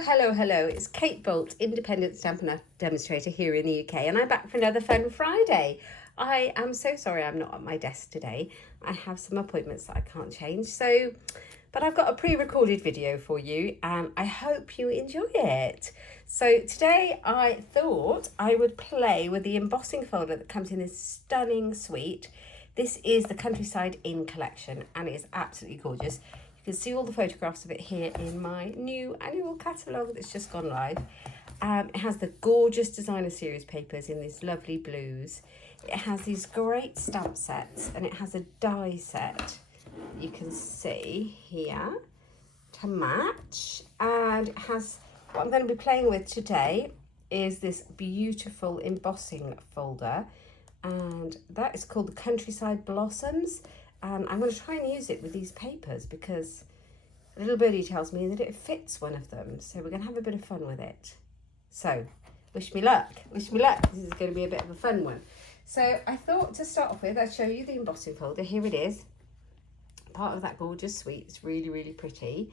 Hello. It's Kate Bolt, independent Stampin' Up demonstrator here in the UK, and I'm back for another Fun Friday. I am so sorry I'm not at my desk today. I have some appointments that I can't change, but I've got a pre-recorded video for you, and I hope you enjoy it. So today I thought I would play with the embossing folder that comes in this stunning suite. This is the Countryside Inn collection, and it is absolutely gorgeous. You can see all the photographs of it here in my new annual catalogue that's just gone live. It has the gorgeous designer series papers in these lovely blues. It has these great stamp sets, and it has a die set you can see here to match. And it has, what I'm going to be playing with today is this beautiful embossing folder, and that is called the Countryside Blossoms. And I'm going to try and use it with these papers because a little birdie tells me that it fits one of them. So we're going to have a bit of fun with it. So wish me luck. Wish me luck. This is going to be a bit of a fun one. So I thought to start off with, I'd show you the embossing folder. Here it is. Part of that gorgeous suite. It's really, really pretty.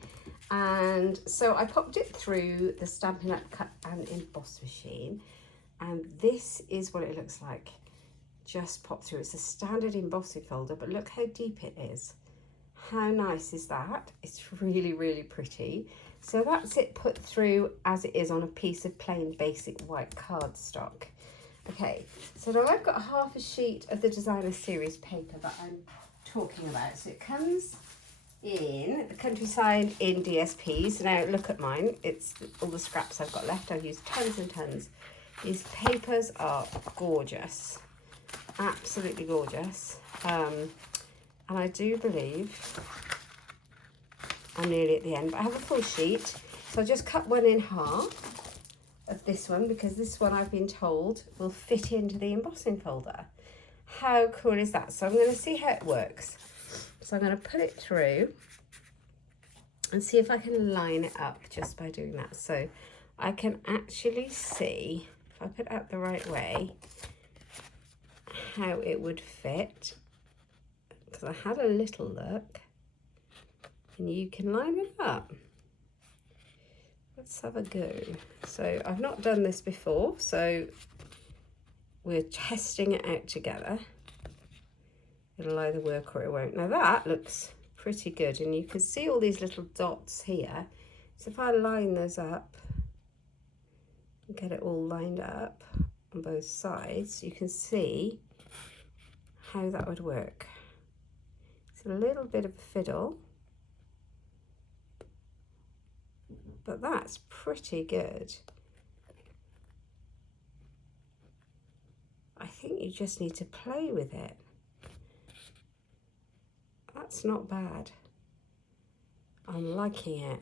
And so I popped it through the Stampin' Up cut and emboss machine. And this is what it looks like. Just pop through. It's a standard embossing folder, but look how deep it is. How nice is that? It's really, really pretty. So that's it put through as it is on a piece of plain basic white cardstock. Okay, so now I've got half a sheet of the designer series paper that I'm talking about. So it comes in the Countryside in DSPs. Now look at mine. It's all the scraps I've got left. I've used tons and tons. These papers are gorgeous. Absolutely gorgeous. And I do believe I'm nearly at the end, but I have a full sheet. So I'll just cut one in half of this one because this one I've been told will fit into the embossing folder. How cool is that? So I'm going to see how it works. So I'm going to put it through and see if I can line it up just by doing that. So I can actually see, if I put it out the right way, how it would fit, because I had a little look, and you can line it up. Let's have a go. So I've not done this before, so we're testing it out together. It'll either work or it won't. Now that looks pretty good, and you can see all these little dots here. So if I line those up and get it all lined up on both sides, you can see how that would work. It's a little bit of a fiddle, but that's pretty good. I think you just need to play with it. That's not bad. I'm liking it.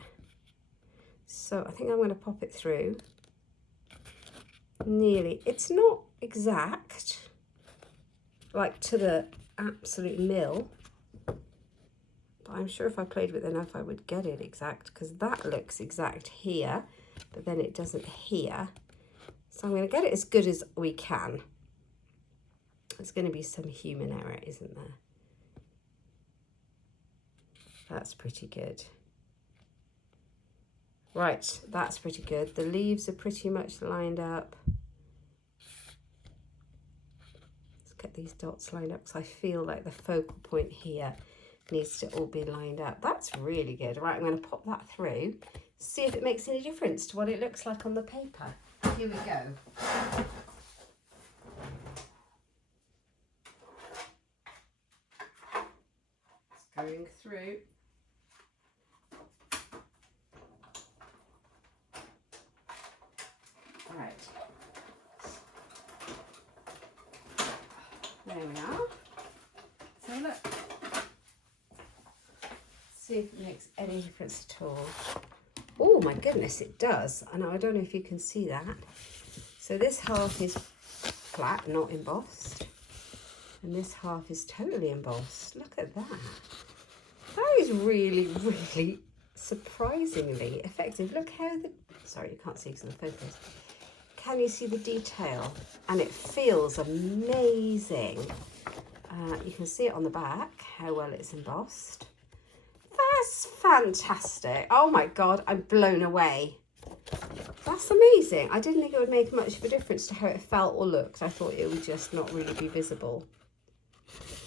So I think I'm going to pop it through. Nearly. It's not exact, like to the absolute mill, but I'm sure if I played with it enough I would get it exact, because that looks exact here, but then it doesn't here. So I'm going to get it as good as we can. There's going to be some human error, isn't there? That's pretty good. Right, that's pretty good. The leaves are pretty much lined up. Get these dots lined up because I feel like the focal point here needs to all be lined up. That's really good. Right, I'm going to pop that through, see if it makes any difference to what it looks like on the paper. Here we go. It's going through. Right. There we are. So look, see if it makes any difference at all. Oh my goodness, it does. I know, I don't know if you can see that. So this half is flat, not embossed, and this half is totally embossed. Look at that. That is really, really surprisingly effective. Look how the, sorry, you can't see because of the focus. Can you see the detail? And it feels amazing. You can see it on the back, how well it's embossed. That's fantastic. Oh my God, I'm blown away. That's amazing. I didn't think it would make much of a difference to how it felt or looked. I thought it would just not really be visible.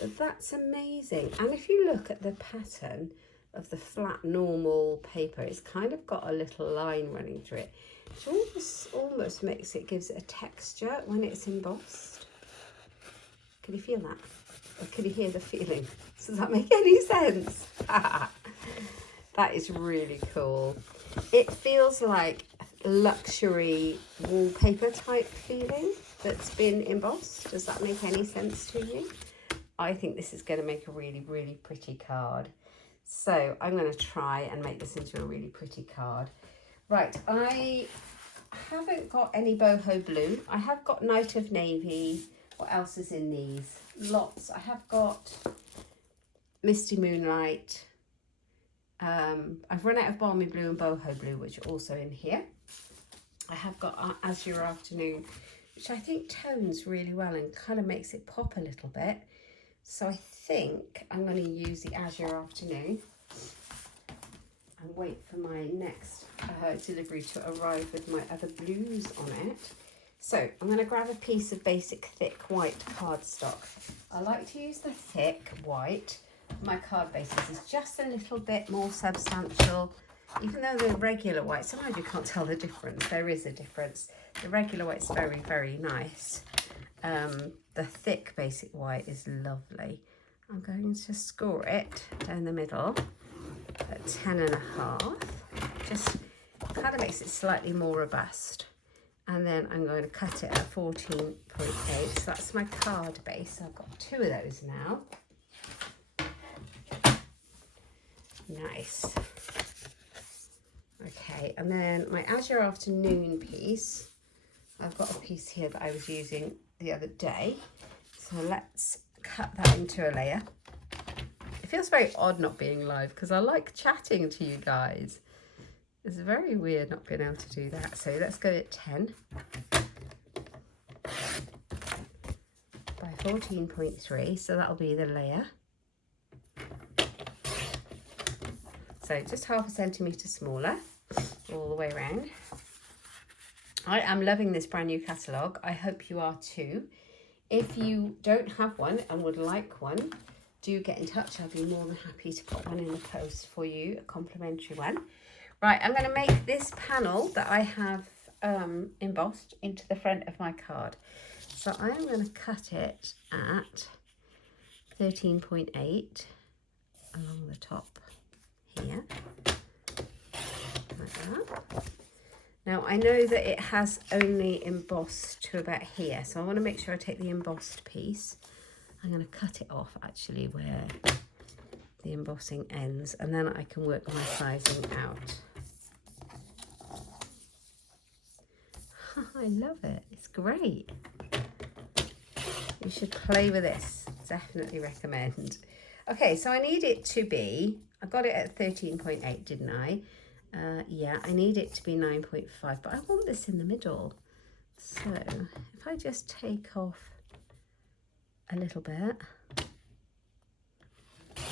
But that's amazing. And if you look at the pattern of the flat normal paper, it's kind of got a little line running through it, which almost makes it, gives it a texture when it's embossed. Can you feel that? Or can you hear the feeling? Does that make any sense? That is really cool. It feels like luxury wallpaper type feeling that's been embossed. Does that make any sense to you? I think this is going to make a really, really pretty card. So I'm going to try and make this into a really pretty card. Right, I haven't got any boho blue. I have got Night of Navy. What else is in these? Lots. I have got Misty Moonlight. I've run out of Balmy Blue and Boho Blue, which are also in here. I have got Azure Afternoon, which I think tones really well and kind of makes it pop a little bit. So I think I'm going to use the Azure Afternoon and wait for my next delivery to arrive with my other blues on it. So I'm going to grab a piece of basic thick white cardstock. I like to use the thick white. My card bases is just a little bit more substantial, even though the regular white, sometimes you can't tell the difference. There is a difference. The regular white's very, very nice. The thick basic white is lovely. I'm going to score it down the middle at 10.5. Just kind of makes it slightly more robust. And then I'm going to cut it at 14.8. So that's my card base. I've got 2 of those now. Nice. Okay, and then my Azure Afternoon piece. I've got a piece here that I was using the other day. So let's cut that into a layer. It feels very odd not being live because I like chatting to you guys. It's very weird not being able to do that. So let's go at 10 by 14.3. So that'll be the layer. So just 0.5 centimetre smaller all the way around. I am loving this brand new catalogue. I hope you are too. If you don't have one and would like one, do get in touch. I'll be more than happy to put one in the post for you, a complimentary one. Right, I'm going to make this panel that I have embossed into the front of my card. So I am going to cut it at 13.8 along the top here, like that. Now I know that it has only embossed to about here, so I want to make sure I take the embossed piece. I'm going to cut it off actually where the embossing ends, and then I can work my sizing out. I love it, it's great. You should play with this, definitely recommend. Okay, so I need it to be, I got it at 13.8, didn't I? Yeah, I need it to be 9.5, but I want this in the middle. So if I just take off a little bit,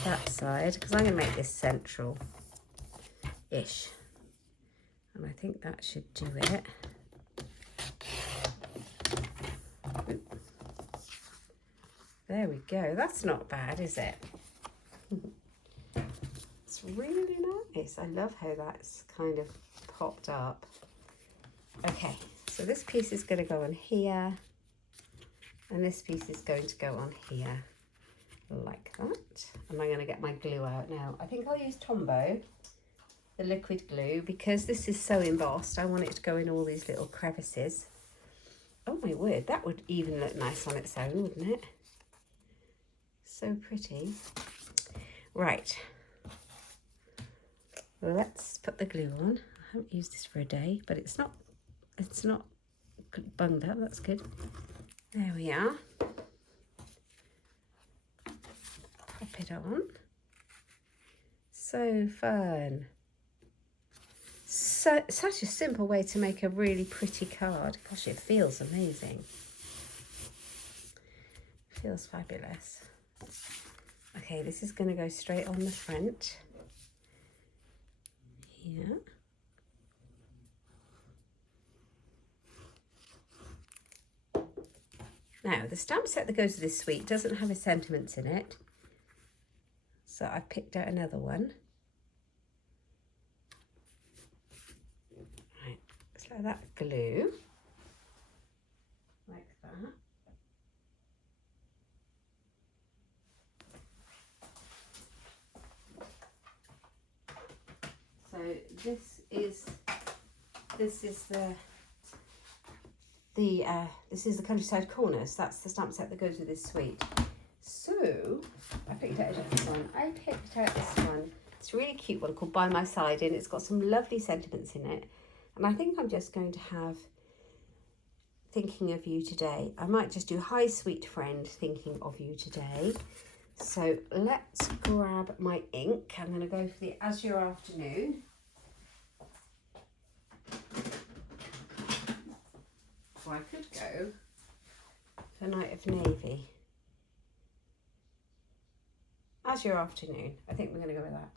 that side, because I'm going to make this central-ish. And I think that should do it. There we go. That's not bad, is it? It's really nice. I love how that's kind of popped up. Okay, so this piece is going to go on here, and this piece is going to go on here, like that. And I'm going to get my glue out now. I think I'll use Tombow, the liquid glue, because this is so embossed. I want it to go in all these little crevices. Oh my word, that would even look nice on its own, wouldn't it? So pretty. Right. Let's put the glue on. I haven't used this for a day, but it's not bunged up. That's good. There we are. Pop it on. So fun. Such a simple way to make a really pretty card. Gosh, it feels amazing. Feels fabulous. Okay, this is going to go straight on the front. Here. Now, the stamp set that goes with this suite doesn't have his sentiments in it. So I've picked out another one. Right, let's let that glue. Like that. So this is the Countryside Corners. That's the stamp set that goes with this suite. So I picked out this one. It's a really cute one called By My Side, and it's got some lovely sentiments in it. And I think I'm just going to have Thinking of You Today. I might just do Hi Sweet Friend, Thinking of You Today. So let's grab my ink. I'm going to go for the Azure Afternoon. Or I could go for Night of Navy. Azure Afternoon. I think we're going to go with that.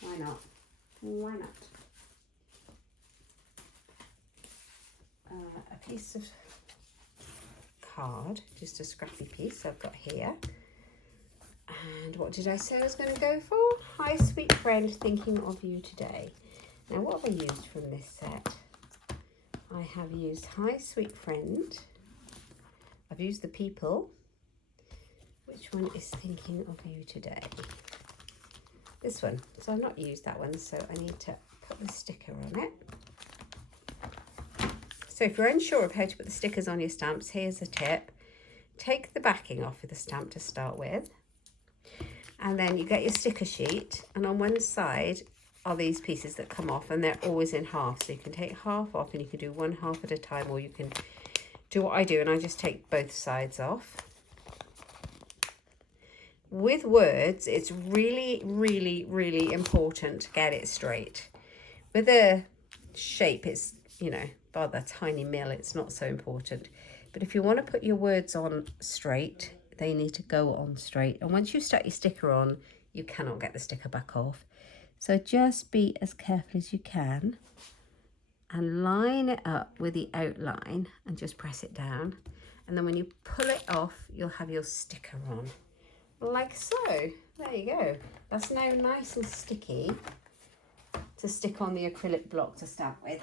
Why not? Why not? A piece of card, just a scrappy piece I've got here. And what did I say I was going to go for? Hi Sweet Friend, Thinking of You Today. Now what have I used from this set? I have used Hi Sweet Friend. I've used The People. Which one is Thinking of You Today? This one. So I've not used that one, so I need to put the sticker on it. So if you're unsure of how to put the stickers on your stamps, here's a tip. Take the backing off of the stamp to start with. And then you get your sticker sheet, and on one side are these pieces that come off, and they're always in half. So you can take half off, and you can do one half at a time, or you can do what I do, and I just take both sides off. With words, it's really, really, really important to get it straight. With a shape, it's, you know, by the tiny mill, it's not so important. But if you want to put your words on straight, they need to go on straight. And once you start your sticker on, you cannot get the sticker back off. So just be as careful as you can and line it up with the outline and just press it down. And then when you pull it off, you'll have your sticker on. Like so. There you go. That's now nice and sticky to stick on the acrylic block to stamp with.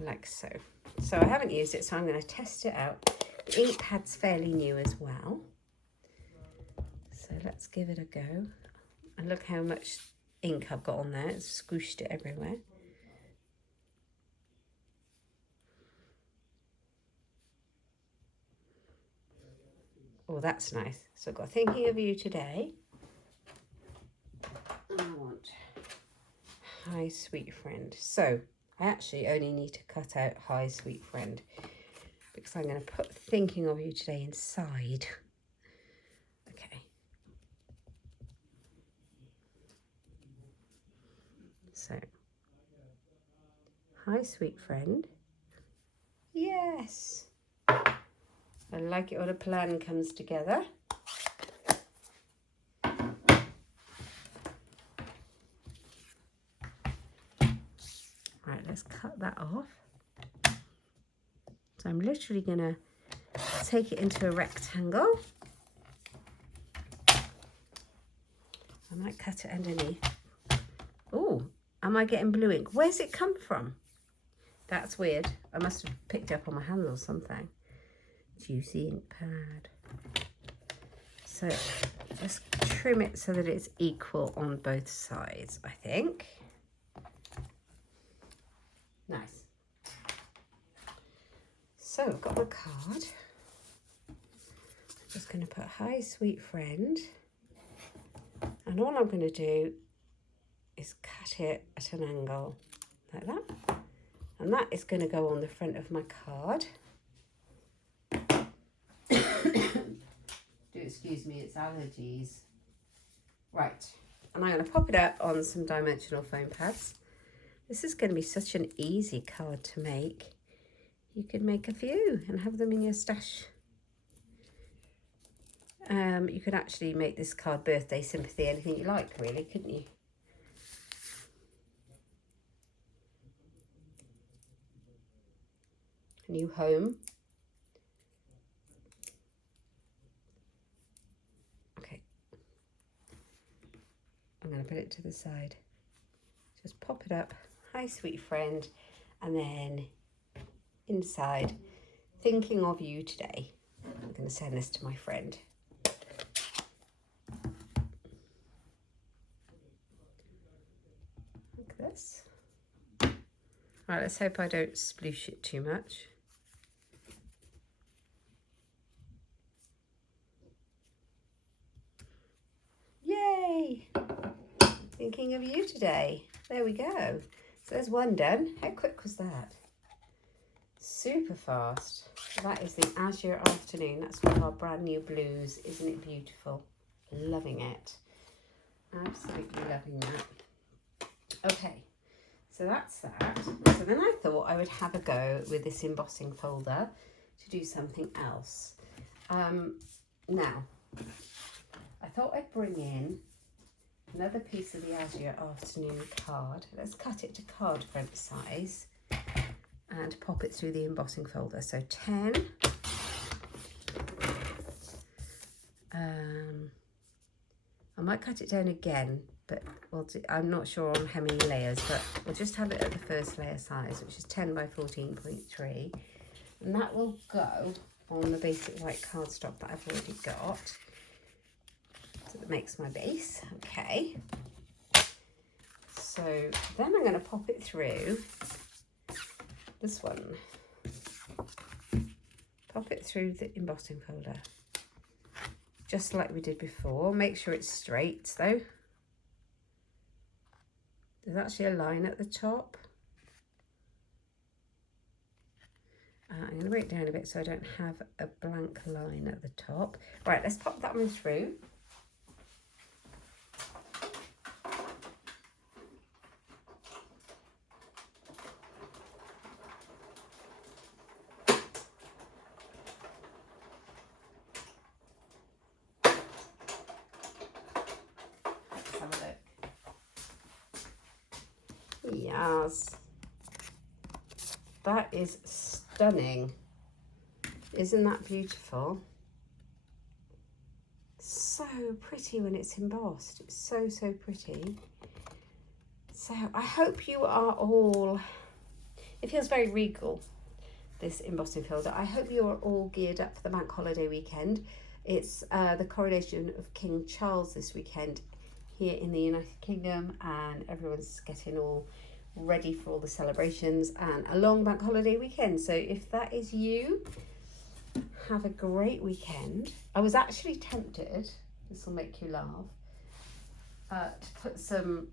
Like so. So I haven't used it, so I'm going to test it out. The ink pad's fairly new as well. So let's give it a go. And look how much ink I've got on there. It's squished it everywhere. Oh, that's nice. So I've got Thinking of You Today. And I want Hi Sweet Friend. So I actually only need to cut out Hi Sweet Friend because I'm going to put Thinking of You Today inside. Okay. So, Hi Sweet Friend. Yes. I like it when a plan comes together. Right, let's cut that off. So I'm literally going to take it into a rectangle. I might cut it underneath. Oh, am I getting blue ink? Where's it come from? That's weird. I must have picked it up on my hand or something. Juicy ink pad. So just trim it so that it's equal on both sides, I think. Nice. So I've got my card. I'm just going to put Hi Sweet Friend. And all I'm going to do is cut it at an angle like that. And that is going to go on the front of my card. Do excuse me, it's allergies. Right, and I'm going to pop it up on some dimensional foam pads. This is going to be such an easy card to make. You could make a few and have them in your stash. You could actually make this card birthday, sympathy, anything you like, really, couldn't you? New home, put it to the side. Just pop it up. Hi, sweet friend. And then inside, thinking of you today. I'm going to send this to my friend. Like this. Right, let's hope I don't sploosh it too much. Yay! Thinking of you today. There we go. So there's one done. How quick was that? Super fast. That is the Azure Afternoon. That's one of our brand new blues. Isn't it beautiful? Loving it. Absolutely loving that. Okay, so that's that. So then I thought I would have a go with this embossing folder to do something else. Now, I thought I'd bring in another piece of the Azure Afternoon card. Let's cut it to card front size and pop it through the embossing folder. So 10. I might cut it down again, but I'm not sure on how many layers, but we'll just have it at the first layer size, which is 10 by 14.3. And that will go on the basic white cardstock that I've already got. So that makes my base. Okay. So then I'm going to pop it through this one. Pop it through the embossing folder. Just like we did before. Make sure it's straight though. There's actually a line at the top. I'm going to break it down a bit so I don't have a blank line at the top. Right, let's pop that one through. Yes, that is stunning. Isn't that beautiful? So pretty when it's embossed. It's so, so pretty. So I hope you are all, it feels very regal, this embossing folder. I hope you are all geared up for the bank holiday weekend. It's the coronation of King Charles this weekend here in the United Kingdom, and everyone's getting all ready for all the celebrations and a long bank holiday weekend. So if that is you, have a great weekend. I was actually tempted, this will make you laugh, to put some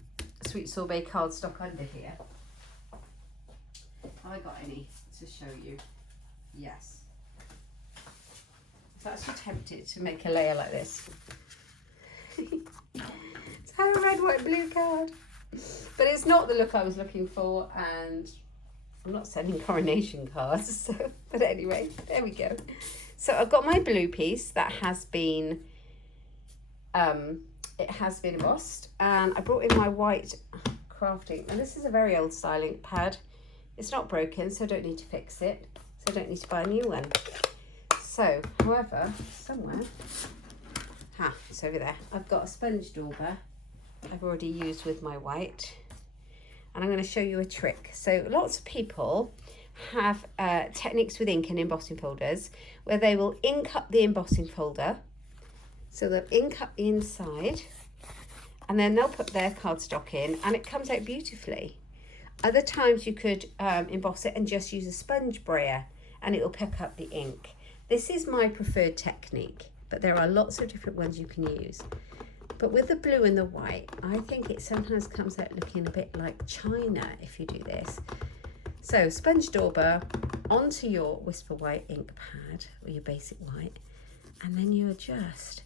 sweet sorbet cardstock under here. Have I got any to show you? Yes. I was actually tempted to make a layer like this. It's a red, white, blue card. But it's not the look I was looking for, and I'm not sending coronation cards. So, but anyway, there we go. So I've got my blue piece that has been, it has been embossed, and I brought in my white crafting, and this is a very old style ink pad. It's not broken, so I don't need to fix it. So I don't need to buy a new one. So, however, somewhere, it's over there. I've got a sponge dauber I've already used with my white, and I'm going to show you a trick. So lots of people have techniques with ink and embossing folders where they will ink up the embossing folder. So they'll ink up the inside and then they'll put their cardstock in, and it comes out beautifully. Other times you could emboss it and just use a sponge brayer and it will pick up the ink. This is my preferred technique, but there are lots of different ones you can use. But with the blue and the white, I think it sometimes comes out looking a bit like china if you do this. So sponge dauber onto your Whisper White ink pad or your basic white, and then you adjust,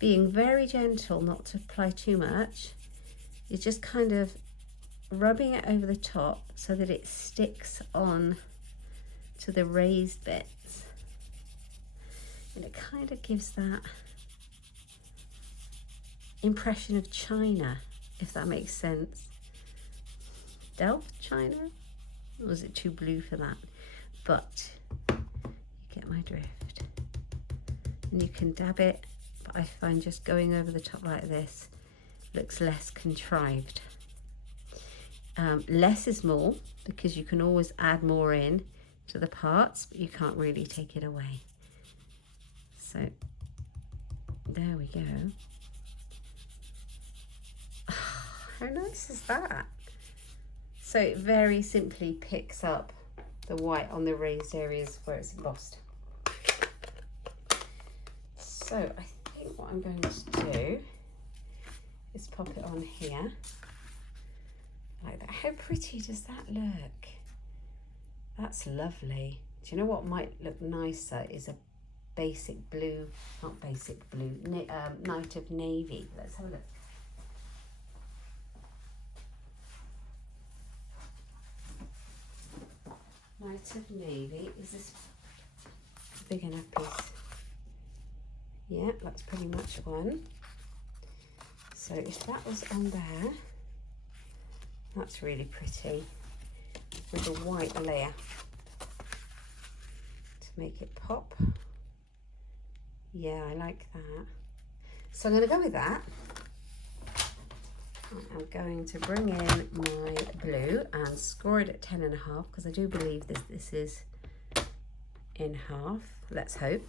being very gentle not to apply too much. You're just kind of rubbing it over the top so that it sticks on to the raised bits, and it kind of gives that impression of china, if that makes sense. Delft china? Or was it too blue for that? But you get my drift. And you can dab it, but I find just going over the top like this looks less contrived. Less is more, because you can always add more in to the parts, but you can't really take it away. So there we go. Oh, how nice is that? So it very simply picks up the white on the raised areas where it's embossed. So I think what I'm going to do is pop it on here like that. How pretty does that look? That's lovely. Do you know what might look nicer is a basic blue, not basic blue, Night of Navy. Let's have a look. Night of Navy, is this big enough piece? Yeah, that's pretty much one. So if that was on there, that's really pretty with a white layer to make it pop. Yeah, I like that. So I'm going to go with that. I'm going to bring in my blue and score it at 10.5 because I do believe this is in half. Let's hope.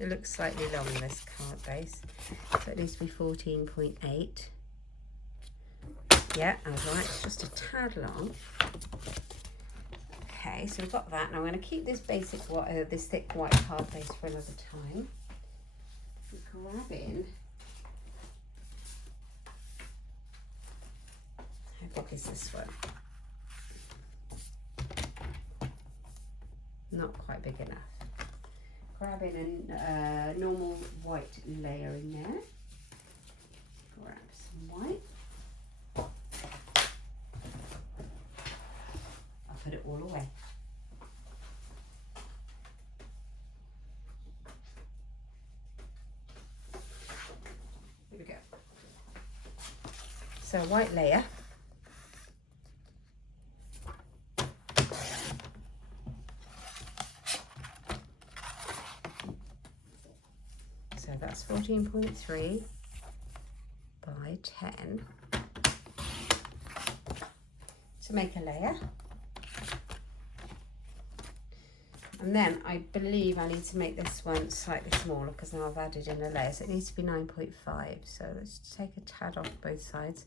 It looks slightly long, this card base, so it needs to be 14.8. Yeah, I was right, it's just a tad long. Okay, so we've got that, and I'm going to keep this basic, this thick white card base for another time. Grab in. How big is this one? Not quite big enough. Grab in a normal white layer in there. Grab some white. I'll put it all away. Here we go. So white layer. So that's 14.3 by 10 to make a layer. And then I believe I need to make this one slightly smaller because now I've added in a layer. So it needs to be 9.5. So let's take a tad off both sides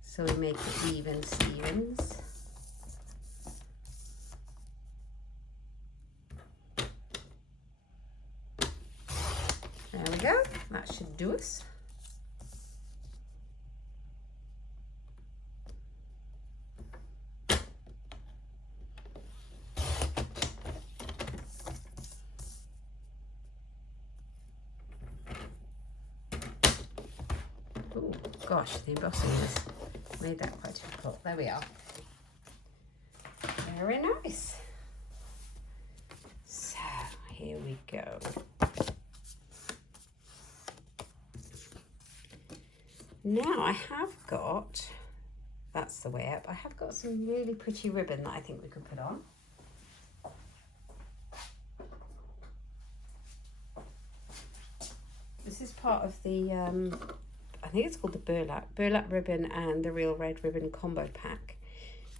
so we make it even Stevens. There we go, that should do us. Oh gosh, the embossing has made that quite difficult. There we are. Very nice. So here we go. Now I have got, that's the way up, I have got some really pretty ribbon that I think we could put on. This is part of the, I think it's called the burlap ribbon and the real red ribbon combo pack.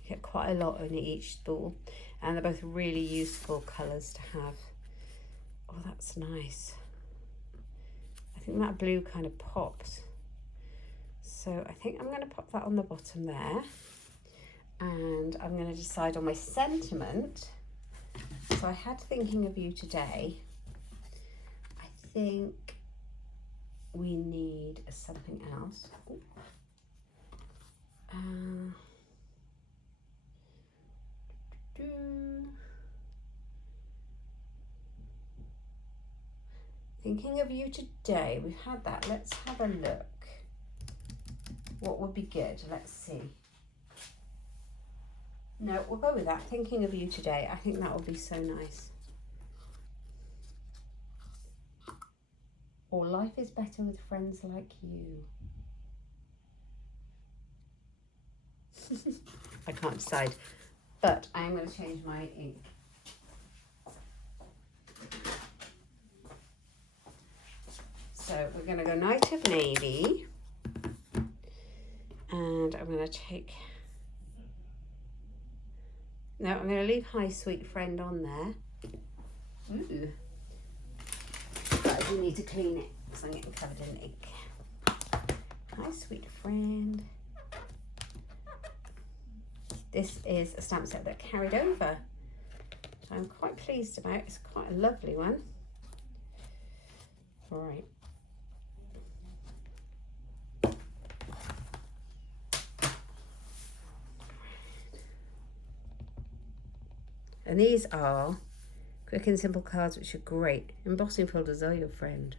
You get quite a lot in each spool and they're both really useful colours to have. Oh, that's nice. I think that blue kind of pops. So I think I'm going to pop that on the bottom there, and I'm going to decide on my sentiment. So I had Thinking of You Today. I think we need something else. Thinking of You Today, we've had that. Let's have a look. What would be good? Let's see. No, we'll go with that. Thinking of You Today. I think that would be so nice. Or Life is Better with Friends Like You. I can't decide, but I am going to change my ink. So So we're going to go Night of Navy, and I'm going to take, no, I'm going to leave Hi Sweet Friend on there. Ooh. But I do need to clean it because I'm getting covered in ink. Hi Sweet Friend. This is a stamp set that carried over, so I'm quite pleased about. It's quite a lovely one. All right. And these are quick and simple cards, which are great. Embossing folders are your friend.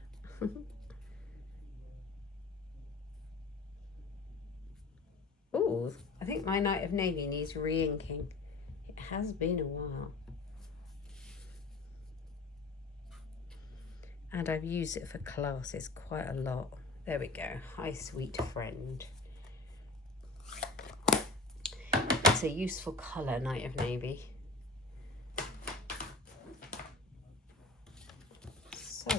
Oh, I think my Night of Navy needs re-inking. It has been a while. And I've used it for classes quite a lot. There we go. Hi Sweet Friend. It's a useful colour, Night of Navy. So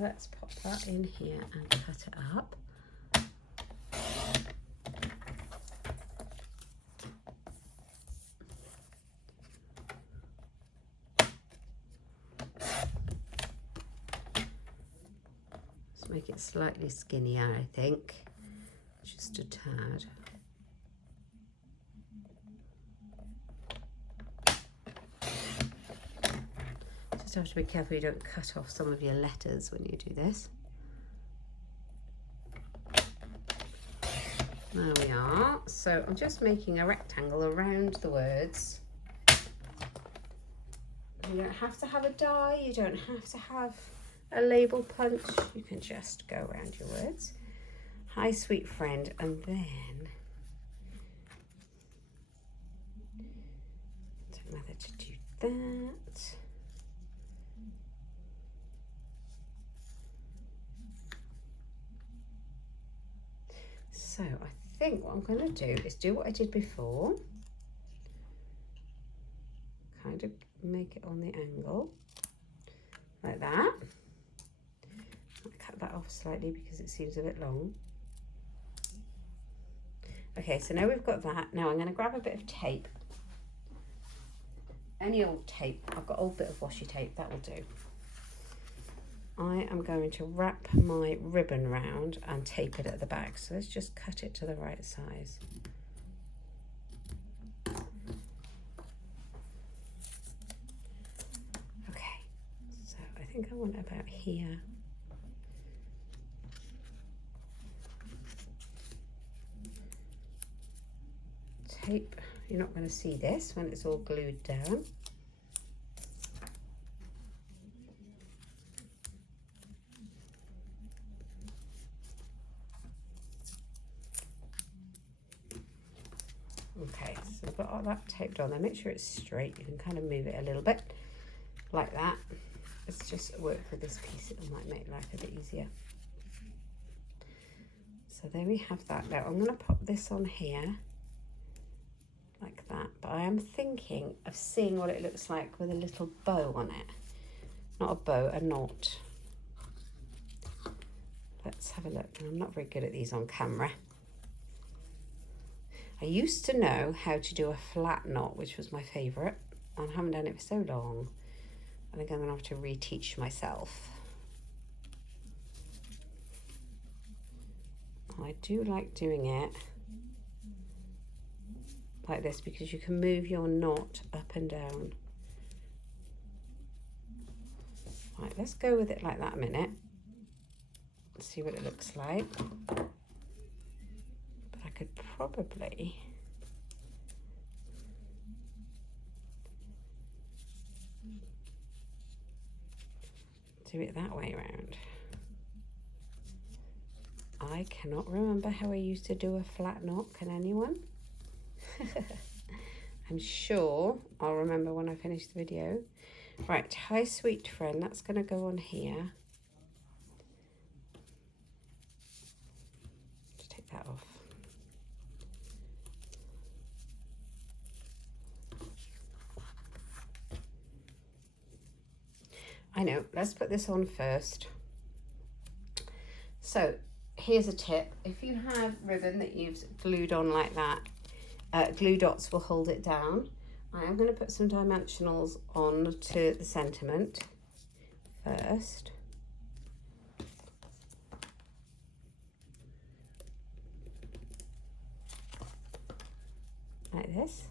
let's pop that in here and cut it up. Let's make it slightly skinnier, I think. Just a tad. Just have to be careful you don't cut off some of your letters when you do this. There we are. So I'm just making a rectangle around the words. You don't have to have a die, you don't have to have a label punch, you can just go around your words. Hi Sweet Friend, and then don't know whether to do that. So I think what I'm going to do is do what I did before, kind of make it on the angle like that. I'll cut that off slightly because it seems a bit long. Okay, so now we've got that. Now I'm going to grab a bit of tape, any old tape. I've got an old bit of washi tape, that will do. I am going to wrap my ribbon round and tape it at the back. So let's just cut it to the right size. Okay, so I think I want about here. Tape, you're not going to see this when it's all glued down. Okay, so we've got all that taped on there. Make sure it's straight. You can kind of move it a little bit like that. Let's just work with this piece. It might make life a bit easier. So there we have that. Now I'm going to pop this on here like that, but I am thinking of seeing what it looks like with a little bow on it. Not a bow, a knot. Let's have a look. I'm not very good at these on camera. I used to know how to do a flat knot, which was my favourite, and I haven't done it for so long. I think I'm going to have to reteach myself. I do like doing it like this because you can move your knot up and down. Right, let's go with it like that a minute. Let's see what it looks like. But I could probably do it that way around. I cannot remember how I used to do a flat knot. Can anyone? I'm sure I'll remember when I finish the video. Right, Hi Sweet Friend, that's going to go on here. Just take that off. I know, let's put this on first. So here's a tip. If you have ribbon that you've glued on like that, glue dots will hold it down. I am going to put some dimensionals on to the sentiment first. Like this.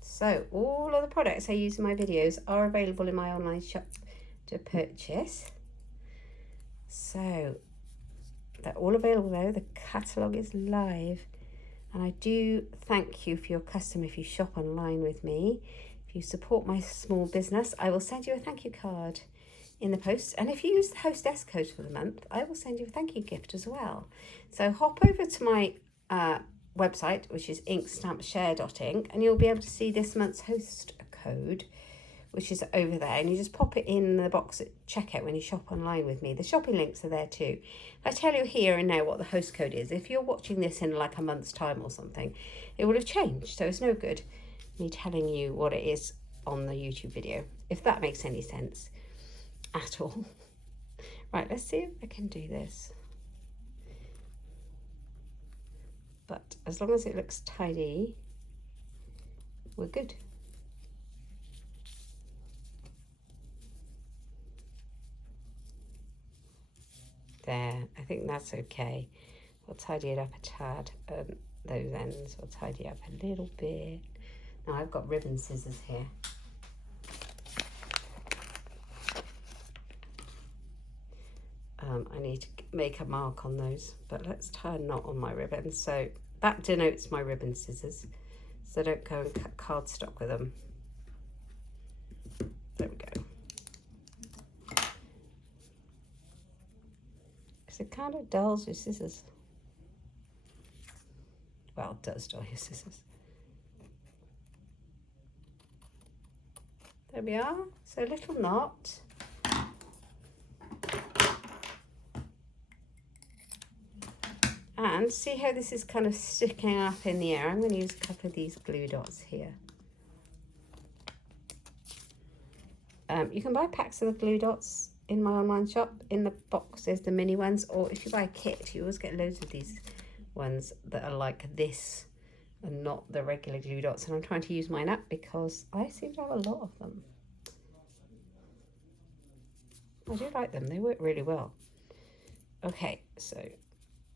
So all of the products I use in my videos are available in my online shop to purchase. So they're all available there. The catalogue is live. And I do thank you for your custom if you shop online with me. If you support my small business, I will send you a thank you card in the post. And if you use the hostess code for the month, I will send you a thank you gift as well. So hop over to my website, which is inkstampshare.ink, and you'll be able to see this month's host code, which is over there, and you just pop it in the box at checkout when you shop online with me. The shopping links are there too. I tell you here and now what the host code is. If you're watching this in like a month's time or something, it will have changed, so it's no good me telling you what it is on the YouTube video, if that makes any sense at all. Right, let's see if I can do this. But as long as it looks tidy, we're good. There, I think that's okay. I'll tidy it up a tad. Those ends, I'll tidy up a little bit. Now I've got ribbon scissors here. I need to make a mark on those, but let's tie a knot on my ribbon. So that denotes my ribbon scissors. So don't go and cut cardstock with them. There we go. Because it kind of dulls your scissors. Well, it does dull your scissors. There we are. So a little knot. And see how this is kind of sticking up in the air? I'm going to use a couple of these glue dots here. You can buy packs of the glue dots in my online shop. In the boxes, the mini ones, or if you buy a kit, you always get loads of these ones that are like this and not the regular glue dots. And I'm trying to use mine up because I seem to have a lot of them. I do like them, they work really well. Okay, so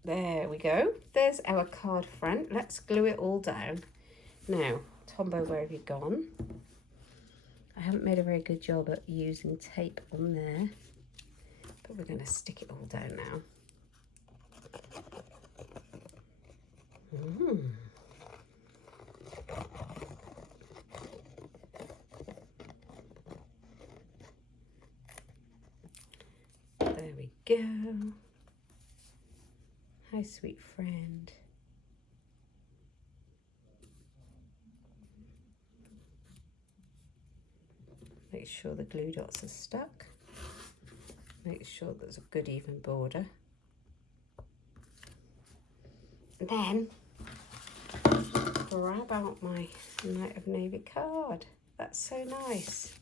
there we go. There's our card front. Let's glue it all down. Now, Tombow, where have you gone? I haven't made a very good job at using tape on there, but we're going to stick it all down now. There we go. Hi, sweet friend. Make sure the glue dots are stuck. Make sure there's a good even border. And then grab out my Night of Navy card. That's so nice.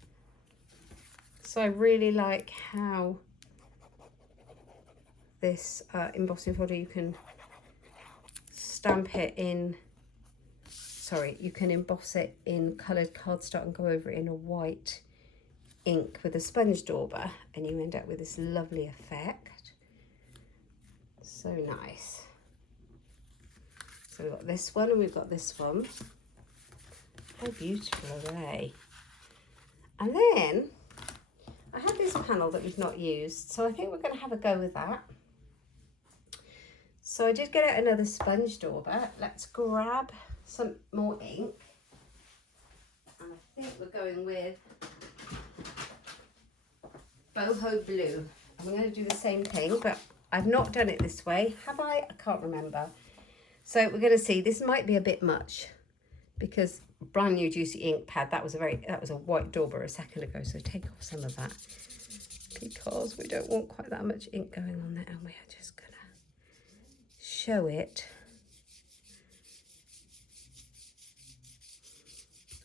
So I really like how this embossing folder, you can stamp it in, you can emboss it in coloured cardstock and go over it in a white ink with a sponge dauber, and you end up with this lovely effect. So nice. So we've got this one and we've got this one. How beautiful array. And then I had this panel that we've not used, so I think we're going to have a go with that. So I did get out another sponge dauber. Let's grab some more ink. And I think we're going with boho blue. I'm going to do the same thing, but I've not done it this way. Have I? I can't remember. So we're going to see. This might be a bit much because brand new juicy ink pad. That was a white dauber a second ago. So take off some of that because we don't want quite that much ink going on there, and we are just going to show it.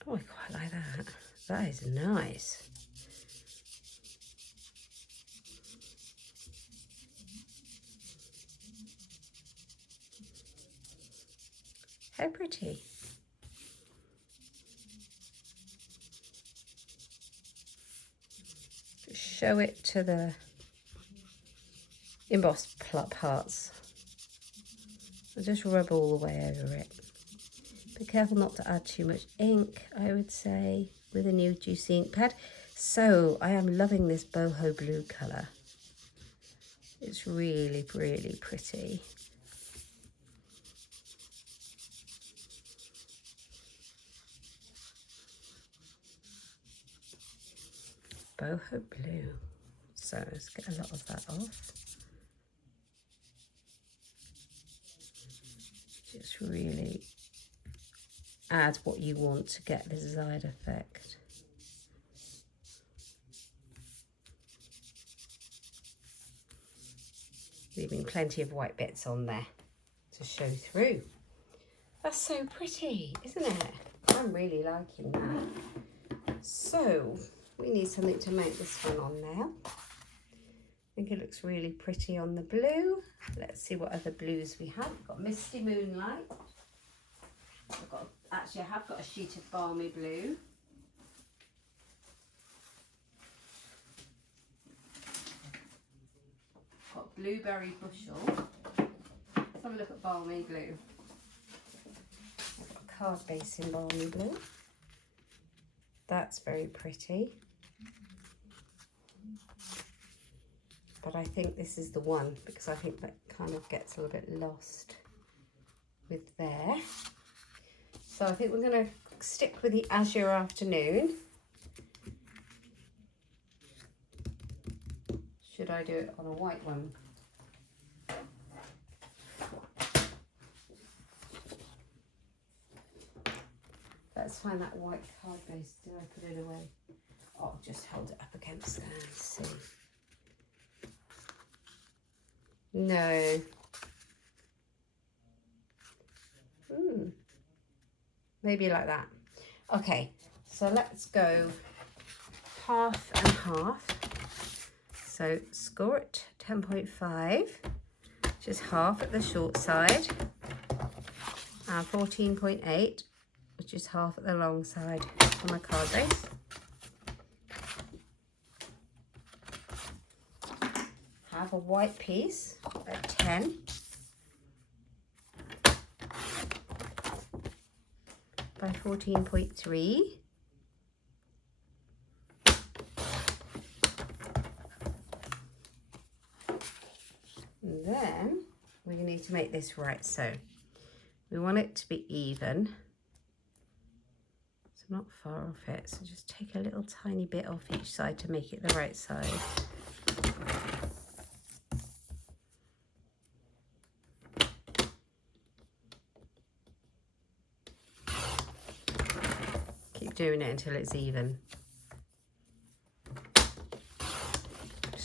Oh, I quite like that. That is nice. How pretty. Show it to the embossed parts. I'll just rub all the way over it. Be careful not to add too much ink, I would say, with a new juicy ink pad. So I am loving this boho blue colour. It's really, really pretty. Boho blue. So let's get a lot of that off. Just really add what you want to get the desired effect. Leaving plenty of white bits on there to show through. That's so pretty, isn't it? I'm really liking that. So we need something to make this one on now. I think it looks really pretty on the blue. Let's see what other blues we have. We've got Misty Moonlight. Actually, I have got a sheet of Balmy Blue. Got Blueberry Bushel. Let's have a look at Balmy Blue. I've got a card base in Balmy Blue. That's very pretty. But I think this is the one, because I think that kind of gets a little bit lost with there. So I think we're going to stick with the Azure Afternoon. Should I do it on a white one? Let's find that white card base. Did I put it away? Oh, I'll just hold it up against there and see. No. Maybe like that. Okay, so let's go half and half. So score it 10.5, just half at the short side, and 14.8, which is half at the long side on my card base. Have a white piece at 10. By 14.3. And then we need to make this right. So we want it to be even. So not far off it. So just take a little tiny bit off each side to make it the right size. Doing it until it's even.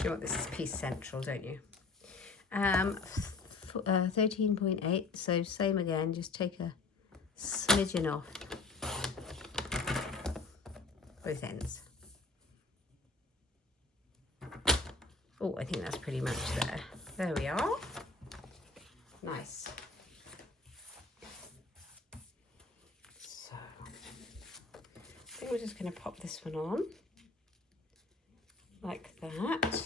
You want this piece central, don't you? 13.8, so same again, just take a smidgen off both ends. Oh, I think that's pretty much there. There we are. Nice. We're just going to pop this one on like that.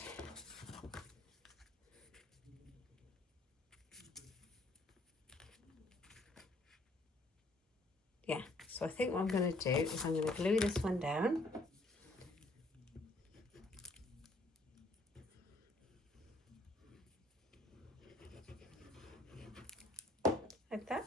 Yeah, so I think what I'm going to do is I'm going to glue this one down. Like that.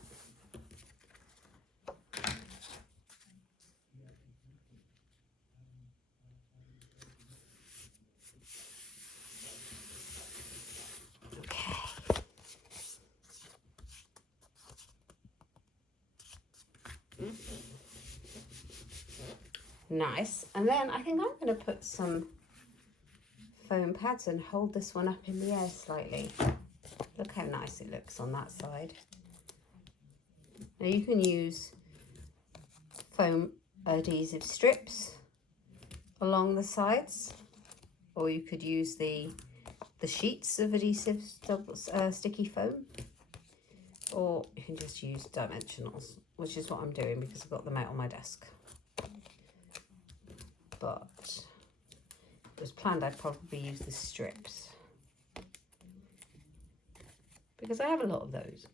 Nice. And then I think I'm going to put some foam pads and hold this one up in the air slightly. Look how nice it looks on that side. Now you can use foam adhesive strips along the sides, or you could use the sheets of adhesive sticky foam. or you can just use dimensionals, which is what I'm doing because I've got them out on my desk. But it was planned I'd probably use the strips because I have a lot of those.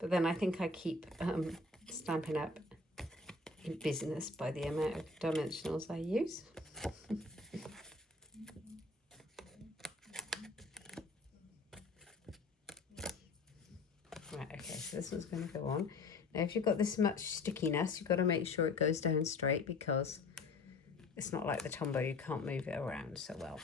But then I think I keep Stampin' Up in business by the amount of dimensionals I use. Right, okay, so this one's going to go on. Now if you've got this much stickiness, you've got to make sure it goes down straight because it's not like the Tombow, you can't move it around so well.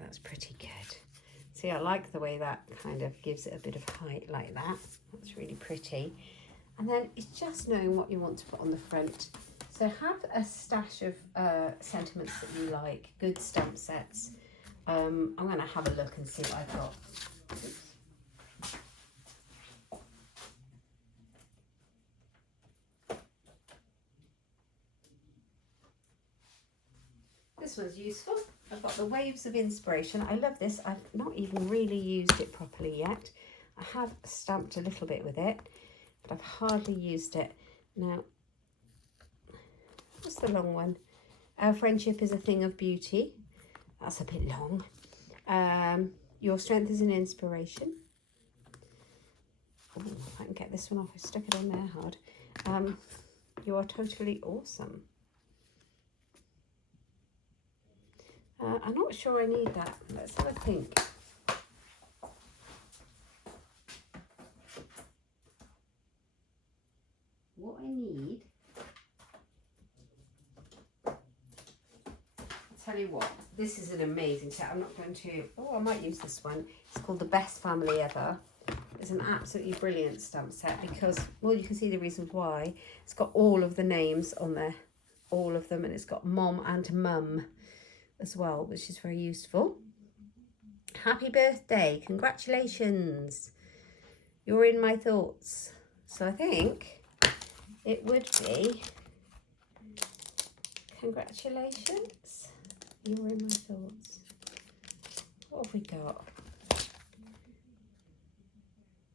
That's pretty good. See, I like the way that kind of gives it a bit of height like that. That's really pretty. And then it's just knowing what you want to put on the front. So have a stash of sentiments that you like, good stamp sets. I'm going to have a look and see what I've got. This one's useful. I've got the Waves of Inspiration. I love this. I've not even really used it properly yet. I have stamped a little bit with it, but I've hardly used it. Now, what's the long one? Our friendship is a thing of beauty. That's a bit long. Your strength is an inspiration. Oh, if I can get this one off, I stuck it on there hard. You are totally awesome. I'm not sure I need that. Let's have a think. What I need, I'll tell you what, this is an amazing set. I'm not going to, oh, I might use this one. It's called The Best Family Ever. It's an absolutely brilliant stamp set because, well, you can see the reason why. It's got all of the names on there, all of them, and it's got mom and mum as well, which is very useful. Happy birthday, congratulations, you're in my thoughts. So I think it would be congratulations, you're in my thoughts. What have we got?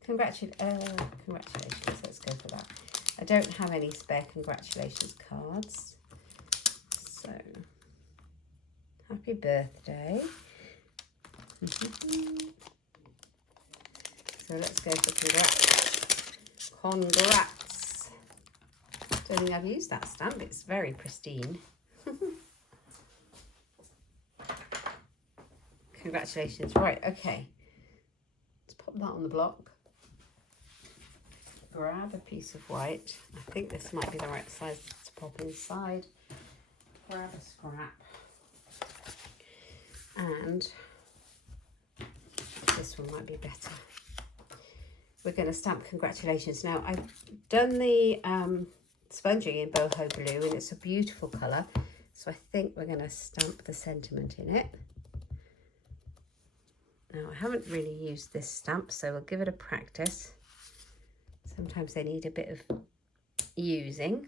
Congratulations, let's go for that. I don't have any spare congratulations cards, so happy birthday. So let's go for congrats. Congrats. Don't think I've used that stamp. It's very pristine. Congratulations. Right, okay. Let's pop that on the block. Grab a piece of white. I think this might be the right size to pop inside. Grab a scrap. And this one might be better. We're going to stamp congratulations. Now, I've done the sponging in boho blue and it's a beautiful colour. So I think we're going to stamp the sentiment in it. Now, I haven't really used this stamp, so we'll give it a practice. Sometimes they need a bit of using,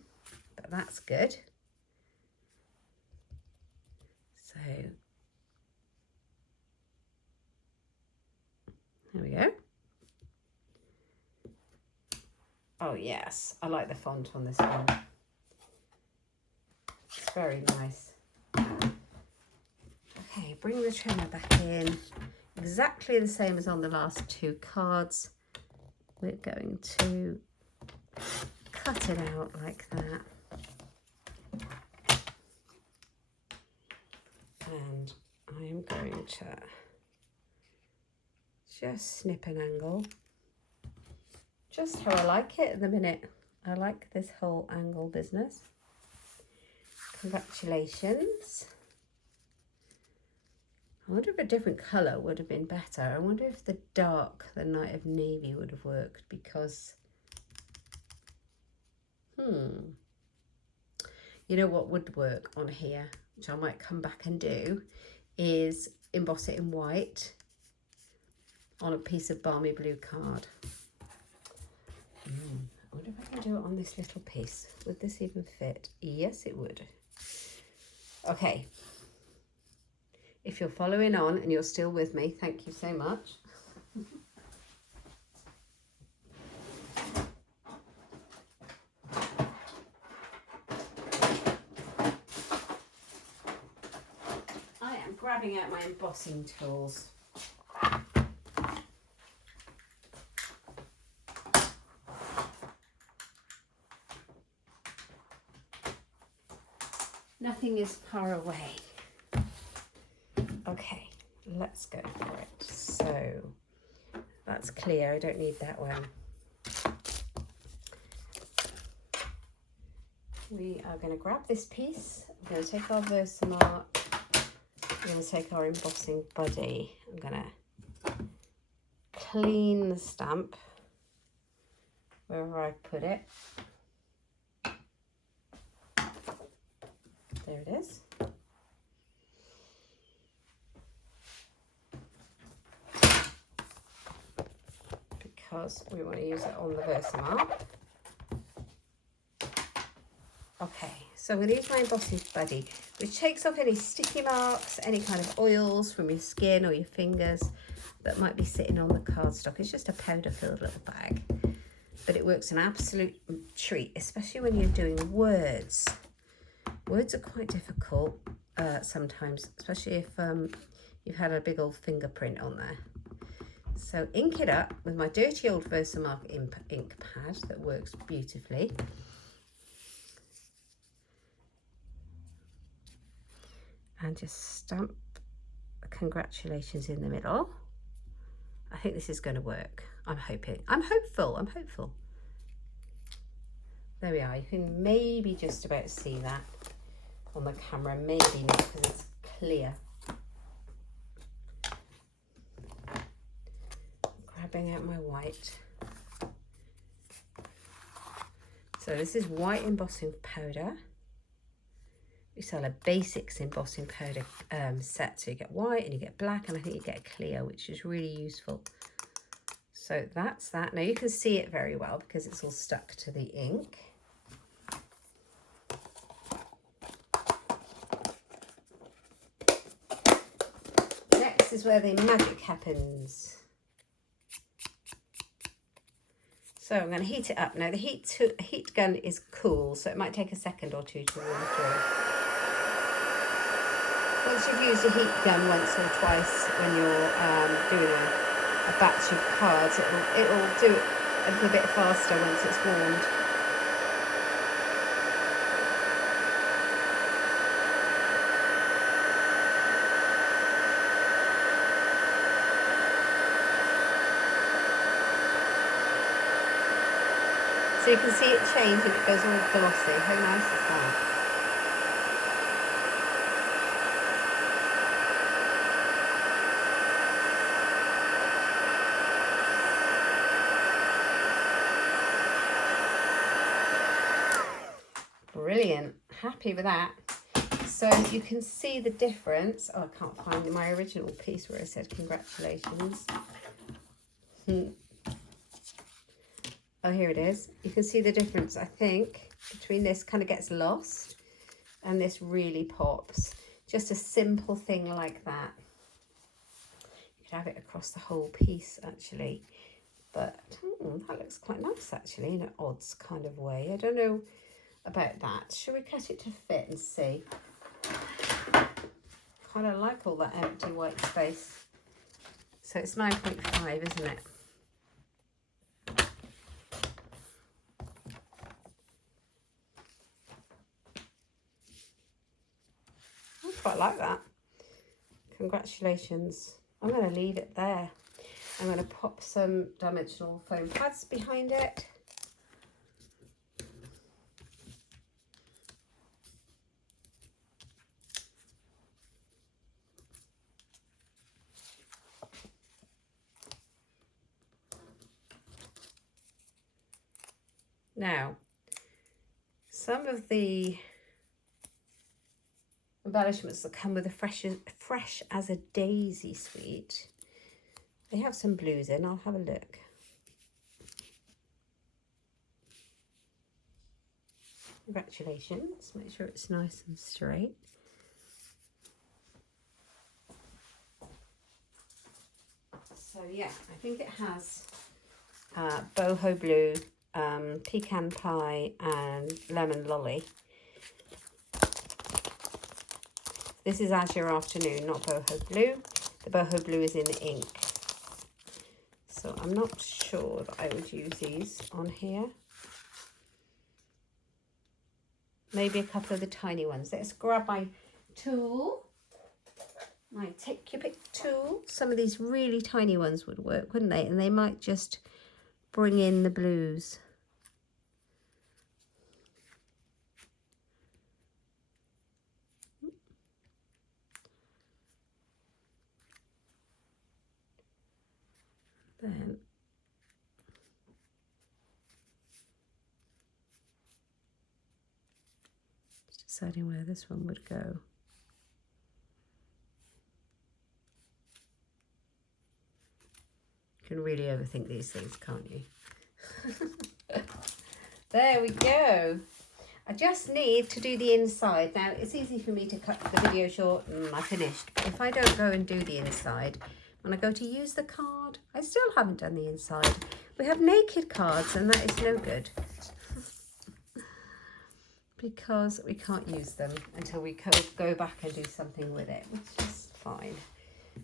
but that's good. So there we go. Oh yes, I like the font on this one. It's very nice. Okay, bring the trimmer back in. Exactly the same as on the last two cards. We're going to cut it out like that. And I'm going to just snip an angle. Just how I like it at the minute. I like this whole angle business. Congratulations. I wonder if a different colour would have been better. I wonder if the dark, the Night of Navy would have worked because, you know what would work on here, which I might come back and do, is emboss it in white on a piece of balmy blue card. I wonder if I can do it on this little piece. Would this even fit? Yes, it would. Okay. If you're following on and you're still with me, thank you so much. I am grabbing out my embossing tools. Nothing is far away. Okay, let's go for it. So that's clear, I don't need that one. We are going to grab this piece. I'm going to take our Versamark. I'm going to take our embossing buddy. I'm going to clean the stamp wherever I put it. There it is. Because we want to use it on the Versamark. Okay, so I'm going to use my embossing buddy, which takes off any sticky marks, any kind of oils from your skin or your fingers that might be sitting on the cardstock. It's just a powder-filled little bag, but it works an absolute treat, especially when you're doing words. Words are quite difficult sometimes, especially if you've had a big old fingerprint on there. So ink it up with my dirty old Versamark ink pad that works beautifully. And just stamp congratulations in the middle. I think this is going to work. I'm hoping. I'm hopeful. I'm hopeful. There we are. You can maybe just about see that on the camera. Maybe not because it's clear. Grabbing out my white. So this is white embossing powder. We sell a basics embossing powder set, so you get white and you get black, and I think you get a clear, which is really useful. So that's that. Now you can see it very well because it's all stuck to the ink. Next is where the magic happens. So I'm going to heat it up. Now the heat gun is cool, so it might take a second or two to warm through. Once you've used a heat gun once or twice when you're doing a batch of cards, it'll do it a little bit faster once it's warmed. So you can see it change and it goes all glossy. How nice is that? Brilliant, happy with that. So you can see the difference. Oh, I can't find my original piece where it said congratulations. Oh, here it is. You can see the difference, I think, between this kind of gets lost and this really pops. Just a simple thing like that. You could have it across the whole piece, actually. But that looks quite nice, actually, in an odds kind of way. I don't know about that. Shall we cut it to fit and see? Kind of like all that empty white space. So it's 9.5, isn't it? I quite like that. Congratulations. I'm going to leave it there. I'm going to pop some dimensional foam pads behind it. Now, some of the embellishments that come with a fresh as a daisy suite They have some blues in. I'll have a look. Congratulations. Make sure it's nice and straight. So yeah, I think it has boho blue, pecan pie and lemon lolly. This is Azure Afternoon, not boho blue. The boho blue is in ink. So I'm not sure that I would use these on here. Maybe a couple of the tiny ones. Let's grab my tool. My take your pick tool. Some of these really tiny ones would work, wouldn't they? And they might just bring in the blues. Then just deciding where this one would go. You can really overthink these things, can't you? There we go. I just need to do the inside. Now, it's easy for me to cut the video short and I finished. But if I don't go and do the inside, when I go to use the card, I still haven't done the inside. We have naked cards and that is no good. Because we can't use them until we go back and do something with it, which is fine.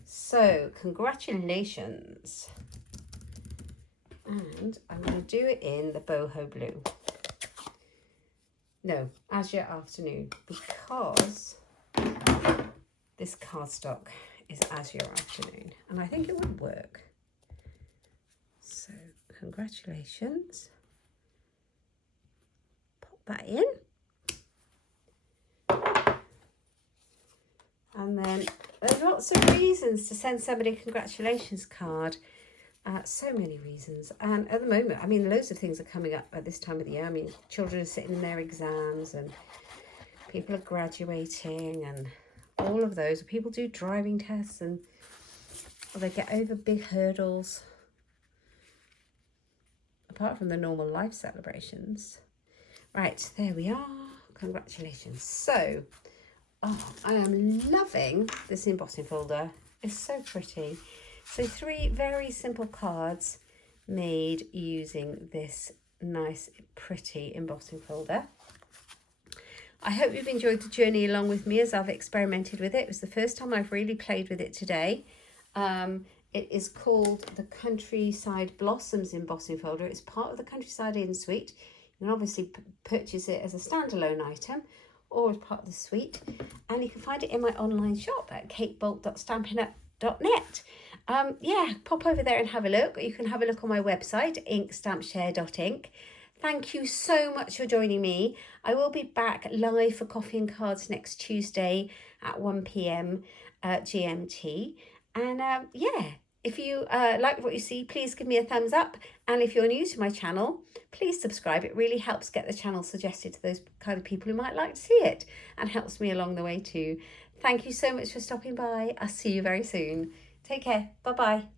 So, congratulations. And I'm going to do it in the boho blue. No, Azure Afternoon, because this cardstock is Azure Afternoon, and I think it would work. So, congratulations. Pop that in. And then there's lots of reasons to send somebody a congratulations card. So many reasons. And at the moment, I mean, loads of things are coming up at this time of the year. I mean, children are sitting in their exams and people are graduating and all of those. People do driving tests and they get over big hurdles. Apart from the normal life celebrations. Right, there we are. Congratulations. So, I am loving this embossing folder. It's so pretty. So 3 very simple cards made using this nice, pretty embossing folder. I hope you've enjoyed the journey along with me as I've experimented with it. It was the first time I've really played with it today. It is called the Countryside Blossoms Embossing Folder. It's part of the Countryside In Suite. You can obviously purchase it as a standalone item or as part of the suite. And you can find it in my online shop at katebolt.stampinup.net. Yeah, pop over there and have a look. You can have a look on my website, inkstampshare.ink. Thank you so much for joining me. I will be back live for Coffee and Cards next Tuesday at 1 p.m. GMT. And yeah, if you like what you see, please give me a thumbs up. And if you're new to my channel, please subscribe. It really helps get the channel suggested to those kind of people who might like to see it and helps me along the way too. Thank you so much for stopping by. I'll see you very soon. Take care. Bye-bye.